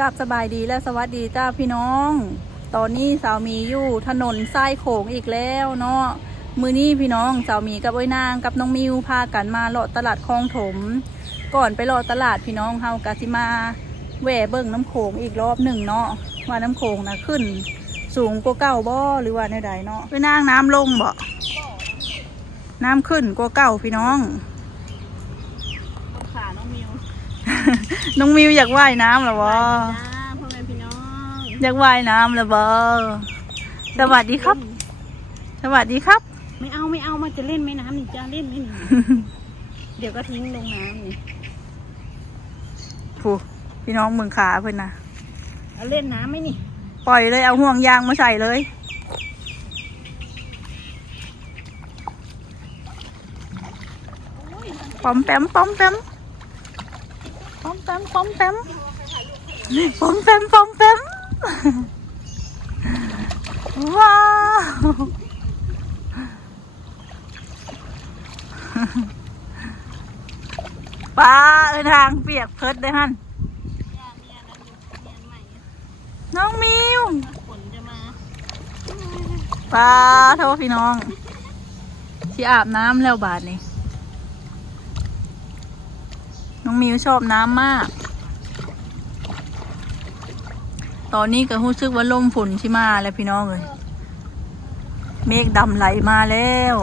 กับสบายดีและสวัสดีจ้าพี่น้อง ตอนนี้สาวมีอยู่ถนนทรายโขงอีกแล้วเนาะ มือนี้พี่น้องสาวมีกับไอ้นางกับน้องมิวพากันมาเลาะตลาดคลองถม ก่อนไปเลาะตลาดพี่น้องเฮากะสิมาแหวเบิ่งน้ำโขงอีกรอบหนึ่งเนาะว่าน้ำโขงนะขึ้น สูงกว่าเก่าบ่หรือว่าในใดเนาะไอ้นางน้ำลงบ่น้ำขึ้นกว่าเก่าพี่น้อง ขาน้องมิว น้องมิวอยากว่ายน้ำเหรอวะจ้าพ่อแม่พี่น้องอยากว่ายน้ำเหรอวะสวัสดีครับ สวัสดีครับ ไม่เอาไม่เอามาจะเล่นไหมน้ำนี่จะเล่นไหมนี่เดี๋ยวก็ทิ้งลงน้ำนี่ผู้พี่น้องเมืองขาเพื่อนนะเอาเล่นน้ำไหมนี่ ปล่อยเลยเอาห่วงยางมาใส่เลยปอมแปมปอมแปมปอ มแปมปอมแปมปอมแปมปอมแปมว้าวป้าเอินทางเปียกเพิดเลยฮั่นน้องมิวปลาโทษพี่น้องที่อาบน้ำแล้วบาทนี่ น้องมิวชอบน้ำมาก ตอนนี้ก็รู้สึกว่าลมฝนชิมาแล้วพี่น้องเลยเมฆดำไหลมาแล้ว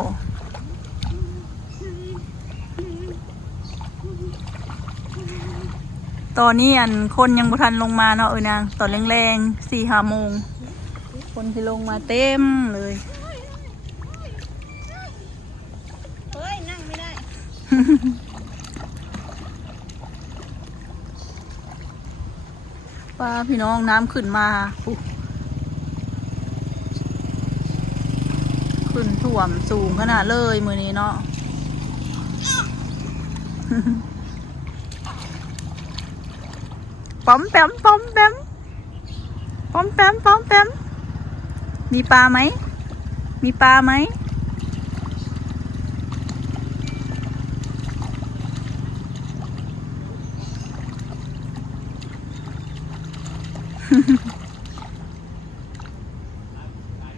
ตอนนี้อันคนยังบุทันลงมาเนาะเออนาง ตอนแรงๆสี่ห้าโมง คนที่ลงมาเต็มเลยเฮ้ยนั่งไม่ได้ ป้าพี่น้องน้ำขึ้นมาขึ้นท่วมสูงขนาดเลยมือนี้เนาะป้อมแปมป้อมแปมป้อมแปมป้อมแปมมีปลาไหม มีปลาไหม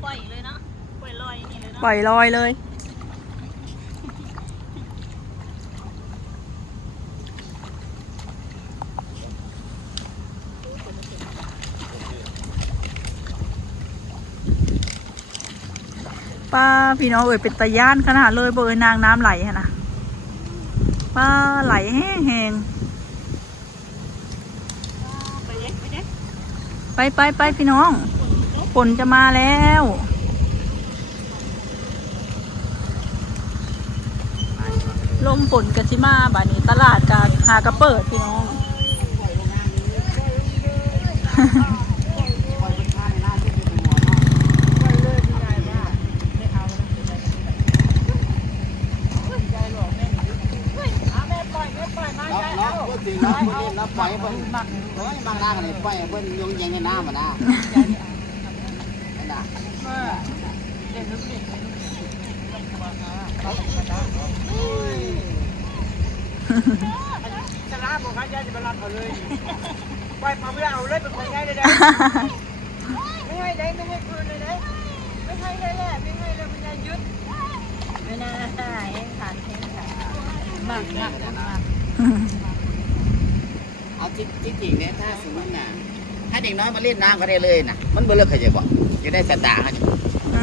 ปล่อยเลยเนาะปล่อยลอยนี่เลยเนาะ ปล่อยลอยเลย ป้าพี่น้องเอ่ยเป็นตะย่านขนาดเลยเบอร์นางน้ำไหลนะป้าไหลแห้งแหงไปเด็กไปเด็กๆไปไปไปพี่น้องฝนจะมาแล้ว ลมฝนกันชิมาบานี้ตลาดกาหากระเปิดพี่น้องล็อกล็อกพูดถึงล็อกพูดถึงล็อกปเพิ่นเฮ้ยบางร่างอะไปล่อยให้เพิ่นยงยังในน้ำอะนะนั่นน่ะ จะรับบอกครับยายจะมารับเอาเลยปล่อยมาไม่เอาเลยเป็นคนง่ายเลยนะไม่ให้ได้ไม่ให้คืนเลยนะไม่ให้เลยแหละไม่ให้เลยมันจะยึดไม่น่าเองขาดเองขาดมากมากมากเอาจริงจริงๆเนี่ยถ้าสมมติน่ะถ้าเด็กน้อยมาเล่นน้ำก็ได้เลยน่ะมันบ่เลิกใครจะบอกจะได้สตาร์เขาจะ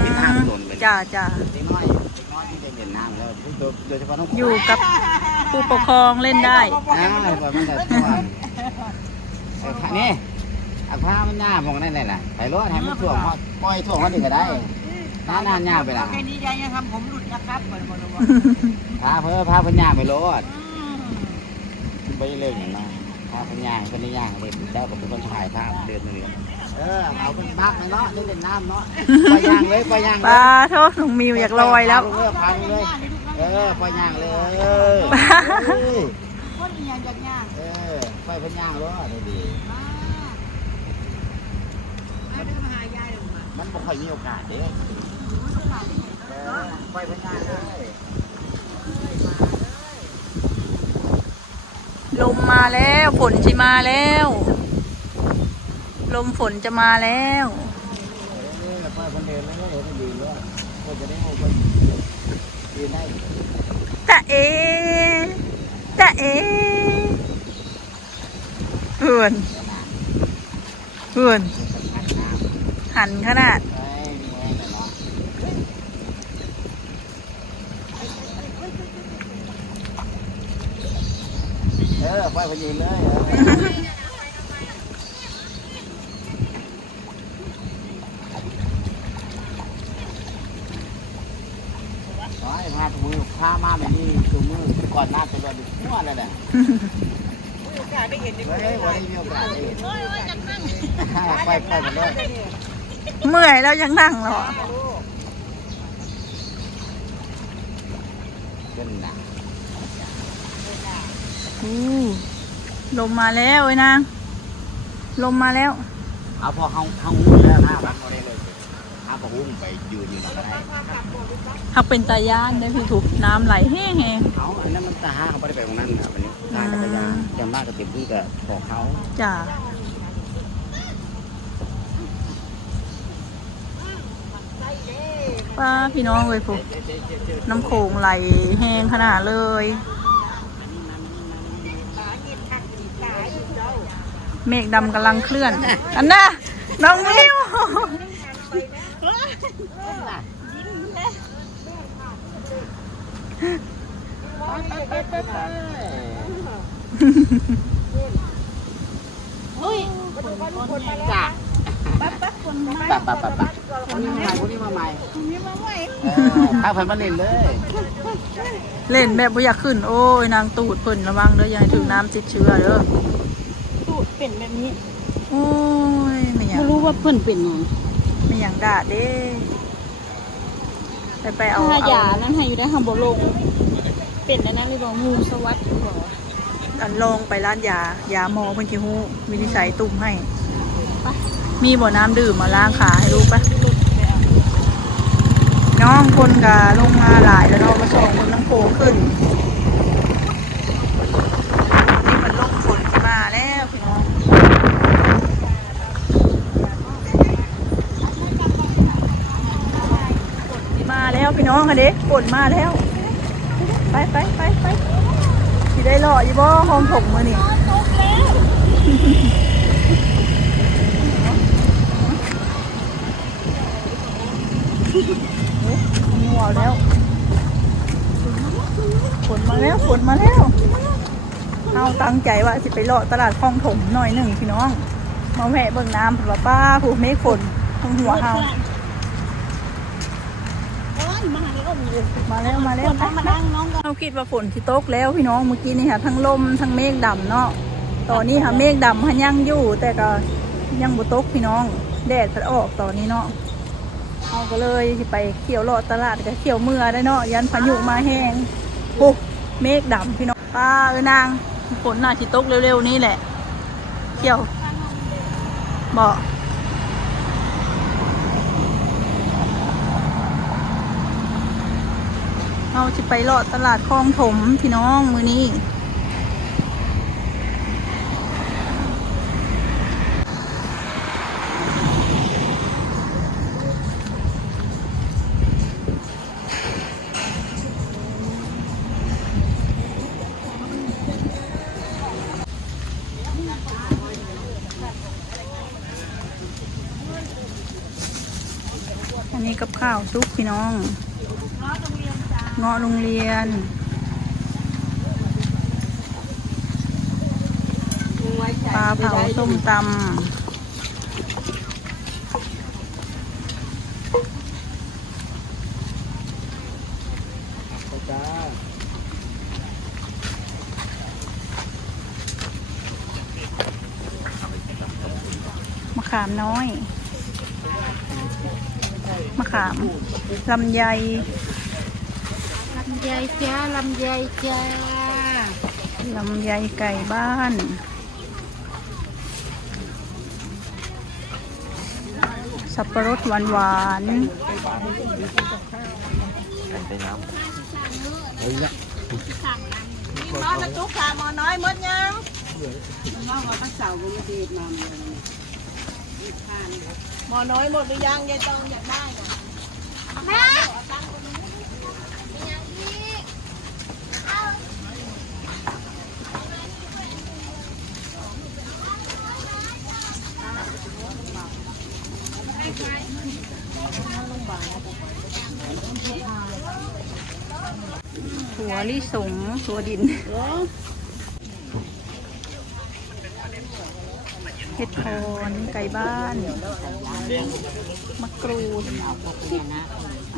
เป็นน้ำหล่นไปจ้าจ้าเด็กน้อยเด็กน้อยที่ได้เล่นน้ำแล้ว โดยเฉพาะน้องอยู่กับผู้ปกครองเล่นได้น้ำอะไรแบบมันแต่ตัวเออนี่เอาผ้ามันหน้ามองนั่นแหละไปรถให้มันถ่วงเขาปล่อยถ่วงเขาถึงก็ได้น้านานหน้าไปละแค่นี้ยายยังทำผมหลุดนะครับเหมือนคนบอกพาเพื่อพาพัญญาไปรถไปเรื่องอย่างนั้นพาพัญญาพัญญาเด็กเจ้าผมเป็นคนถ่ายภาพเดินมาเรื่อยเออเอาเป็นบักเลยเนาะเล่นเล่นน้ำเนาะปล่อยยางเลยปล่อยยางปเลยลาโทษหนุ่งมิวอยากลอยแล้วเออพาไปเลย เออปล่อยยางเลยเออคนอีหยังจากย่างเออปล่อยพัญญารถดีไม่ได้มาหายายหรอมามันบ่ค่อยมีโอกาสเด้เออปล่ยพัญญาเลยลมมาแล้วฝนชิมาแล้ว ลมฝนจะมาแล้วแล้วก็คนเดินแล้วก็เดินดีด้วก็จะได้โอ้คนยืนได้ ตะเอตะเอเพื่อนเพื่อนหันขนาดเอ้ยมีแรงเลยเนาะเออไปไปยืนเลยเออ ร้อยพาถุงมือพามาแบบนี้ถุงมือก่อนหน้าตัวเดียวมั่วเลยแหละมีโอกาสได้เห็นในเฮ้ยวันนี้มีโอกาสได้เห็นไปไปหมดเลยเมื่อยแล้วยังนั่งเหรอขึ้นหนักอู้ลมมาแล้วไอ้นางลมมาแล้ว เอาพอเขาเขาหุ้นแล้วหน้าบักเขาได้เลยเอาพอหุ้นไปยืนอยู่หลังก็ได้หักเป็นตายานได้พี่ถูกน้ำไหลแห้งเขาอันนั้นมันตาห้าเขาไม่ได้ไปตรงนั้นนะวันนี้ทางจักรยานจำมากกับเต็มที่กับของเขาๆจ้าป้าพี่น้องเลยพวกน้ำโขงไหลแห้งขนาดเลย เมฆดำกำลังเคลื่อน อันน่ะน้องมิว จ้ะปั๊บปั๊บปั๊บปั๊บคนนี้มาใหม่คนนี้มาใหม่คนนี้มาใหม่ข้าวผัดมะเร็งเลย เล่นแบบบ่อยากขึ้น โอ้ยนางตูดเพิ่นระวังเด้ออย่าให้ถึงน้ำติดเชื้อเด้อตูดเป็นแบบนี้ โอ้ยไม่อยากไม่รู้ว่าเพิ่นเป็นหยังไม่อยากด่าเด้ไปไปเอาถ้าเอายานั้นให้อยู่ได้ทำบ่ลง เป็นในนั้นเลยบอกงูสวัสดิ์บอกอันลองไปร้านยายาหมอเพิ่นสิฮู้วินิจฉัยตุ่มให้ มีบ่น้ำดื่มมาล้างขาให้ลูกปะน้องคนกะลงมาหลายแล้วเนาะมาส่งคนน้ำโขงขึ้นนี่มันลงฝนสิมาแล้วพี่น้อง มาแล้วพี่น้ องค่ะเด็กฝนมาแล้ว ไปไปไปไปสิได้รออยู่บ่ห้องถงมือนี่มัวแล้วฝนมาแล้วฝนมาแล้วเอาตั้งใจว่าสิไปเลาะตลาดคลองถมหน่อยหนึ่งพี่น้อง มาแวะเบิ่งน้ำผื่อป้าผูกเมฆฝนหัวเฮา มาแล้วมีมาแล้วมาแล้วคนมานั่งน้องกันเราคิดว่าฝนที่ตกแล้วพี่น้องเมื่อกี้นี่ค่ะทั้งลมทั้งเมฆดำเนาะตอนนี้ค่ะเมฆดำค่ะยังอยู่ แต่ก็ยังบ่ตกพี่น้อง แดดพัดออกตอนนี้เนาะเอาก็เลยสิไปเขี่ยวเลาะตลาดก็เขี่ยวเมื่อได้เนาะยันพายุมาแห้งโอ้เมฆดำพี่น้องป้าเอ้ยนางฝนน่าสิตกเร็วๆนี้แหละเขี่ยวบอก เราจะไปเลาะตลาดคลองถมพี่น้องมือนี้ อันนี้กับข้าวซุปพี่น้อง เงาะโรงเรียนปลาเผาส้มตำมะขามน้อย มะขามลำไย ไยจ้าลำไยจ้าลำไยไก่บ้านสับปะรดหวานหวานไปน้ำเฮ้ยละน้องจะจุกขาหมอน้อยหมดยังน้องเอาตั้งเสาบนเทศมาเลยหมอน้อยหมดหรือยังยายตองอยากได้นะ ถั่วลิสงถั่วดินเห็ดโคนไก่บ้าน มะกรูด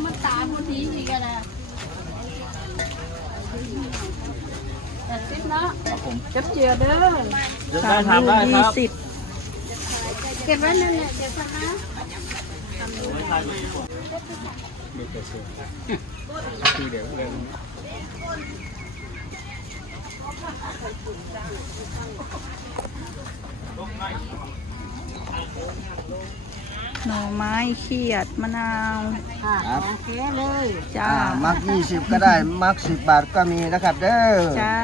มาตามคนนี้อีกอะนะแต่สิบนะเก็บเจียเด้อสามลูกยี่สิบเก็บไว้นั่นแหละเดี๋ยวนะหน่อไม้เขียดมะนาวค่ะโอเคเลย จ้า อ่ามักยี่สิบก็ได้ มักสิบบาทก็มีนะครับเด้อ จ้า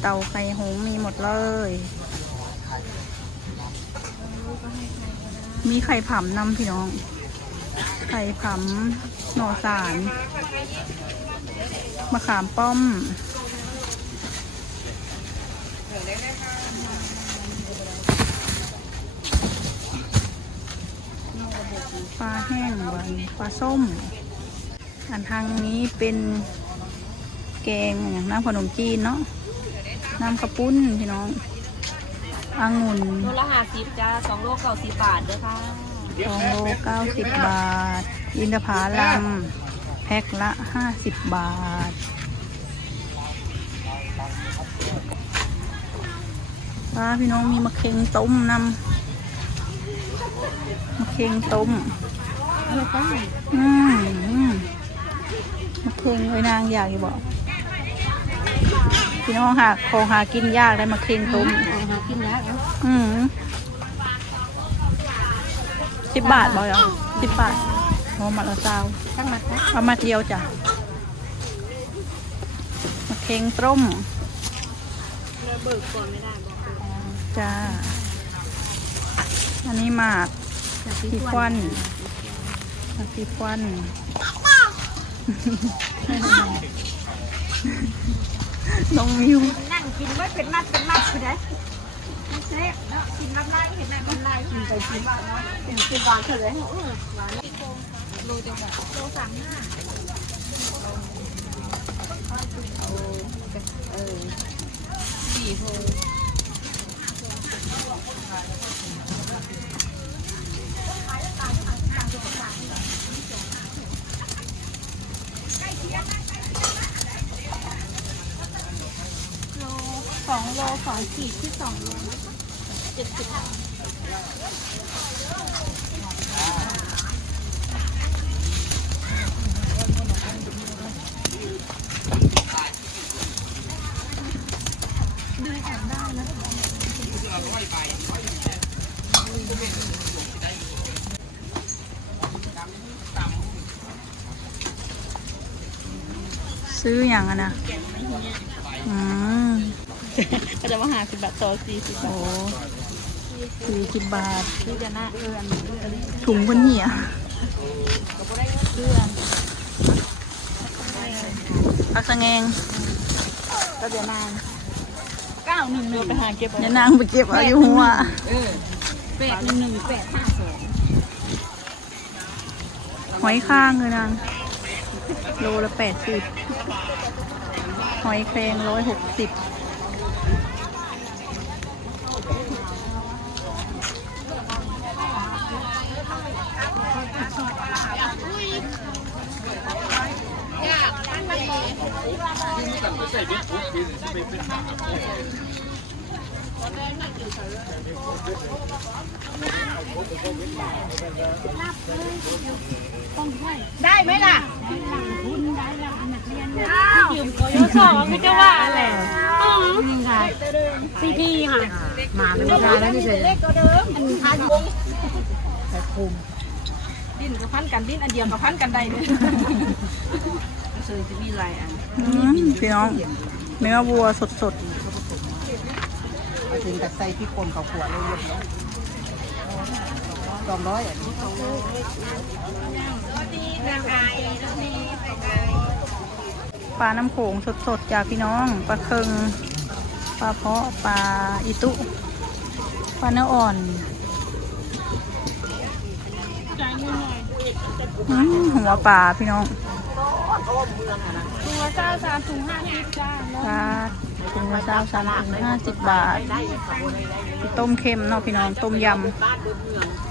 เตาไข่หงมีหมดเลย มีไข่ผำนำพี่น้อง ไข่ผำหน่อสารมะขามป้อมปลาแห้งหวานปลาส้ม อันทางนี้เป็นแกงอย่างน้ำขนมจีนเนาะ น้ำกระปุ้นพี่น้ององุ่นโลละห้าสิบจ้าสองโลเก้าสิบบาทเด้อค่ะสองโลเก้าสิบบาท อินทผลัมแพ็คละห้าสิบบาทป้าพี่น้องมีมะเค็งต้มนำมะเค็งต้มเลือกได้อืมอืมมะเค็งเลยนางอยากอยู่บอก พี่น้องหาของหากินยากได้มะเค็งต้มเอาหากินแล้วเอาอืมสิบบาทบอยเหรอสิบบาทโอ้มัดละซาวตั้งมัดนะเอามัดเดียวจ้ะมะเค็งต้มเราเบิกก่อนไม่ได้บอกจ้า อันนี้หมากพี่ควันหมากพี่ควัน น้องมิวนั่งกินไว้เป็นมัดเป็นมัดคือได้เซ่เนาะกินน้ำลายเห็นไหมน้ำลายกินไปกินบ้านเนาะกินกินหวานเฉยเออหวานโลจังหวะโลสามห้าเออสี่โลโล สองโลสองขีดที่สองโลเจ็ดสิบซื้ออย่างอะนะอืม ก็จะมา หาสิบบาทต่อสี่สิบโอ้สี่สิบบาทที่จะน่าเอื้อนถุงคนเหี่ยเอื้อนพักสะแงงก็จะนานเก้าหนึ่งหนึ่งไปหาเก็บเดี๋ยวนางไปเก็บเอาอยู่หัวแปดหนึ่งหนึ่งแปดห้าสองหอยข้างเลยนางโลละแปดสิบหอยแครงร้อยหกสิบ ได้ไหมล่ะทุนได้แล้วอันนักเรียนยืมกยศไม่จะว่าแหละนี่ค่ะซีพีค่ะ มาเป็นประธานแล้วนี่เลยอันพายุแต่คุมดิ้นกับพันกันดิ้นอันเดียวกับพันกันใดเนี่ยซื้อจะมีหลายอันอืมพี่น้องเนื้อวัวสดมาถึงกับใส่พริกป่นข้าวขัวเลยเรียบร้อย สองร้อยปลาน้ำโขงสดๆจากพี่น้องปลาเคิงปลาเพาะปลาอิตุปลาเนื้ออ่อนหัวปลาพี่น้องตัวเจ้าสามถุงห้าสิบจ้าปลาถุงละเจ้าสามถุงห้าสิบบาท ต้มเค็มเนาะพี่น้องต้มยำ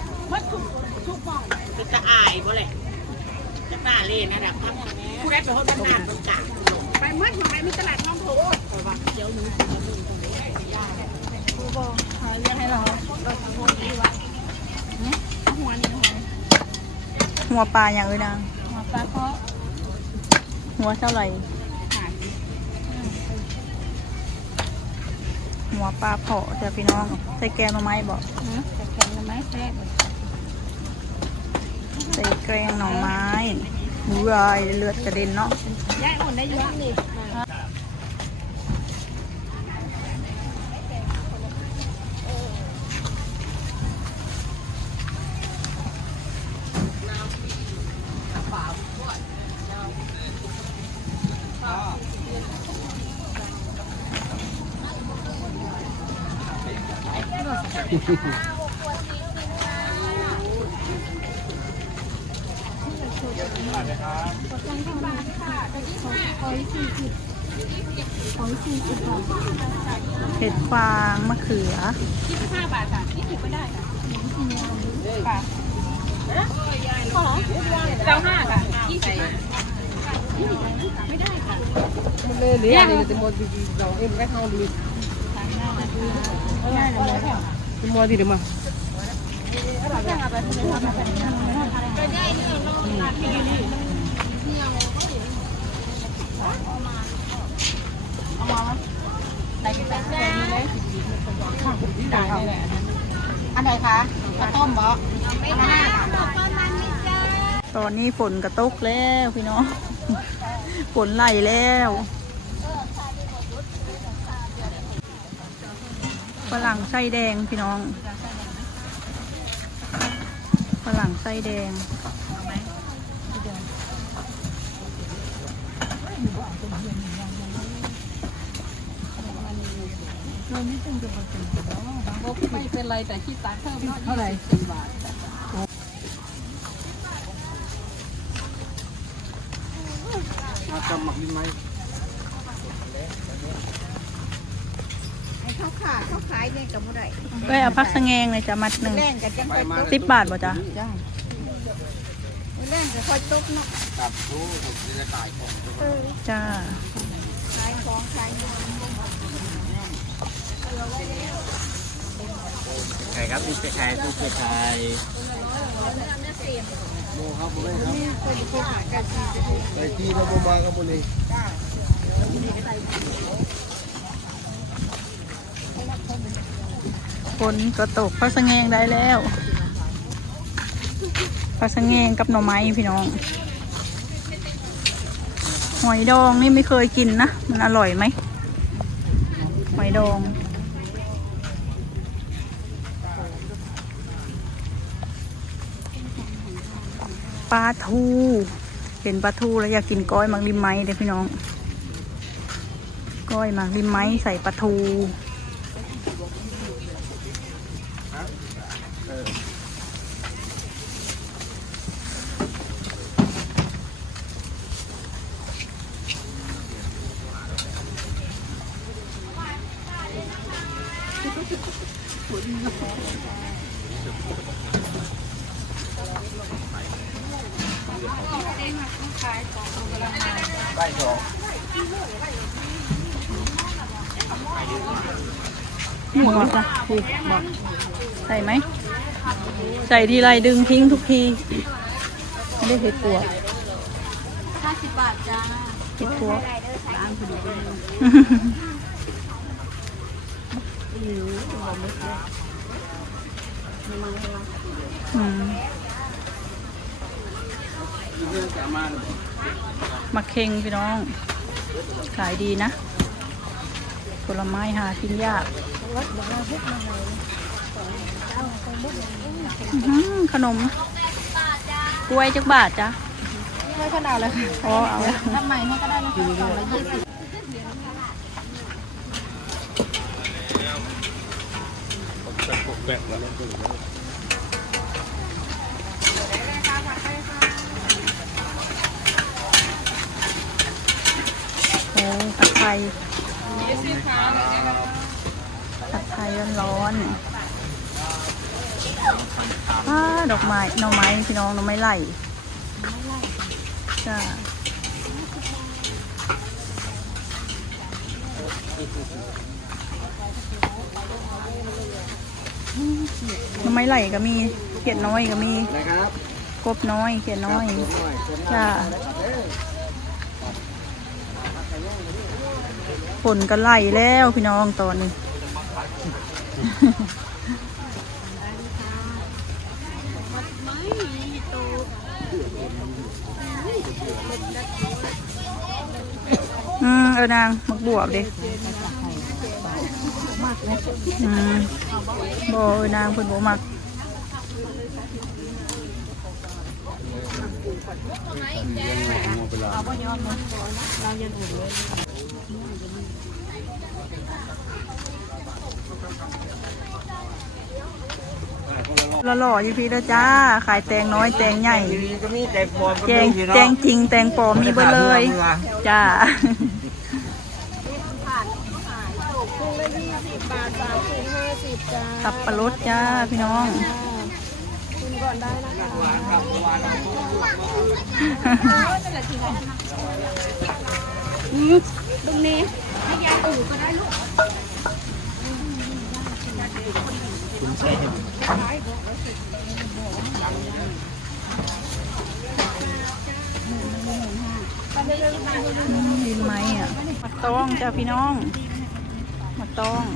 เป็นตะอายบ่แหละจะตาเล่นะดับทั้งผู้ได้เป็นคนบ้านนาคนกลางไปมัดมาไปมีตลาดน้องโถำหัวปลาอย่างเลยนะหัวปลาเพาะหัวเท่าไหร่หัวปลาเผาะจะพี่น้องใส่แกงหน่อไม้บอกจะแข็งไหมแซ่บ ใส่แกงหน่อไม้หูรายเลือดกระเด็นเนาะย้ายอ่อนได้เยอะนี่ เห็ดฟางมะเขือห้าบาทค่ะนี่ถือไม่ได้ค่ะค่ะเจ้าห้าค่ะยี่สิบเลยเหลือนี่จะหมดดีๆเราเอ็มก็เท่าดีจะหมดดีหรือมั้ง เอามาไหมไหนพี่แป๊ะไนมีได้เลย อันไหนคะกระต้มบอไม่ได้ตอนนี้ฝนกระตกแล้วพี่น้อง ฝนไหลแล้วฝรั่งไส้แดงพี่น้องฝรั่งไส้แดง ไม่เป็นไรแต่ที่ตักเพิ่มเท่าไหร่สิบบาทมาจำหมักดินไหมเขาขาเขาขายเนี่ยกับบ่ได้ก็เอาพักสะแงงเลยจ้ะมัดหนึ่งแรงกับจังค่อยตกสิบบาทบ่จ้ะแรงกับค่อยตกเนาะครับรู้ผมจะตายของเออจ้าขายของขายเงิน ไข่ครับนี่เป็นไข่ตู้เป็นไข่โมครับผมเลยครับคนที่หากันสิใส่ที่เราบ่มากับบุรีฝนก็ตกพักสะแงงได้แล้วพักสะแงงกับหน่อไม้พี่น้อง หอยดองนี่ไม่เคยกินนะ มันอร่อยไหมหอยดอง ปลาทู เห็นปลาทูแล้วอยากกินก้อยมังริมไม้เด้พี่น้อง ก้อยมังริมไม้ใส่ปลาทู หมูจ้ะพี่บอกใส่ไหม ใส่ทีไรดึงทิ้งทุกที ไม่ได้เห็ดตัวห้าสิบบาทจ้าเห็ดตัวอืมมาเค็งพี่น้อง ขายดีนะ ผลไม้หากินยากอื้อหือขนมกล้วยจักบาทจ้ะไม่ขนาดเลยค่ะอ๋อเอาแล้วทำไมเขาก็ได้นะคะสองร้อยยี่สิบโอ้ผัดไทย ร้อนๆอ้าดอกไม้หน่อไม้พี่น้องหน่อไม้ไหลจ้าหน่อไม้ไหลก็มีเขียดน้อยก็มีนะครับกบน้อยเขียดน้อยจ้าฝนก็ไหลแล้วพี่น้องตอนนี้ อืมเออนางมักบวบเด็กอืมบเออนางเพิ่นบ่มักละหล่อๆอยู่พี่แล้วจ้า ขายแตงน้อยแตงใหญ่ก็มีแต่ปลอมก็แตมีงพี่แตเนาะงจริงแตงปลอมมีเบอร์เลย จ้าคู่ละยี่สิบบาทสามสิบห้าสิบจ้าสับปะรดจ้าพี่น้องคุณก่อนได้นะคะตรงนี้ให้ยายอู่ก็ได้ลูก ดินไหมอะมาต้องจ้าพี่น้อง มาต้อง